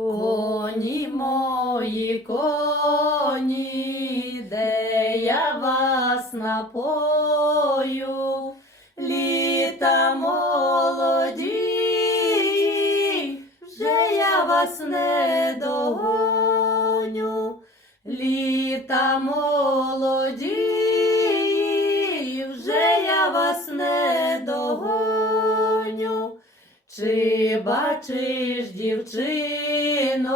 Коні мої коні, де я вас напою, літа молоді, вже я вас не догоню, літа молоді, вже я вас не догоню. Чи бачиш, дівчино,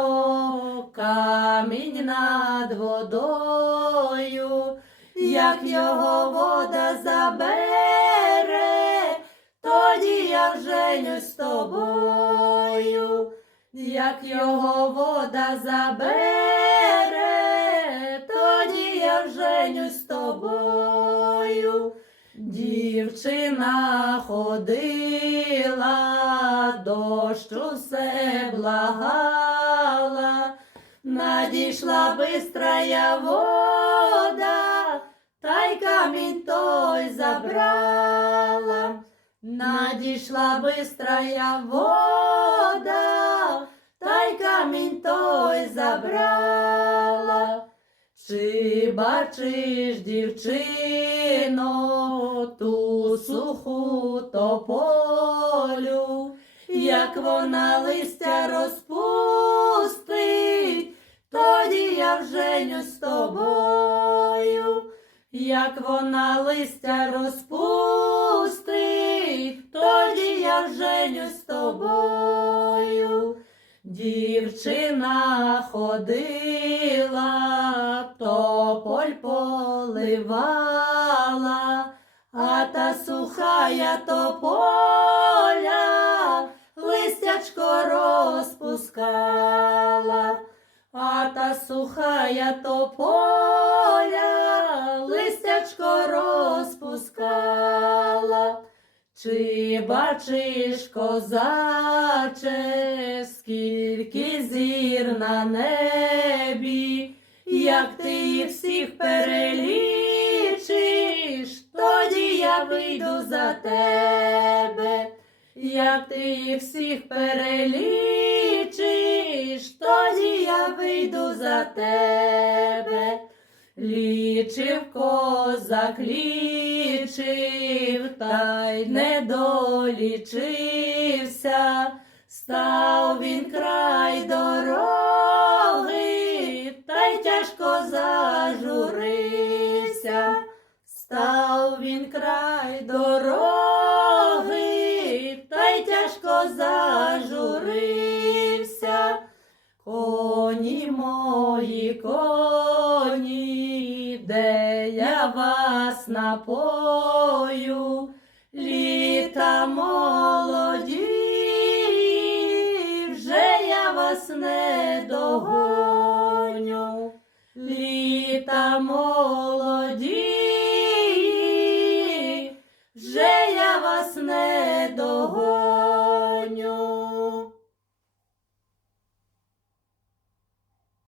камінь над водою, як його вода забере, тоді я вженюсь з тобою, як його вода забере, тоді я вженюсь з тобою. Дівчина ходила, дощу все благала, надійшла бистрая вода, та й камінь той забрала. Надійшла бистрая вода, та й камінь той забрала. Чи бачиш, дівчино, ту суху тополю, як вона листя розпустить, тоді я вженюсь з тобою, як вона листя розпустить, тоді я вженюсь з тобою. Дівчина ходила, тополь поливала, а та сухая тополя листячко розпускала, а та сухая тополя листячко розпускала. Чи бачиш, козаче, скільки зір на небі, як ти їх всіх перелічиш, тоді я вийду за тебе, як ти їх всіх перелічиш, тоді я вийду за тебе. Лічив козак, лічив, та й не долічився, став він край дороги, та й тяжко зажурився, став він край дороги, зажурився, коні мої коні, де я вас напою, літа молоді, вже я вас не догоню, літа молоді, вже я вас не.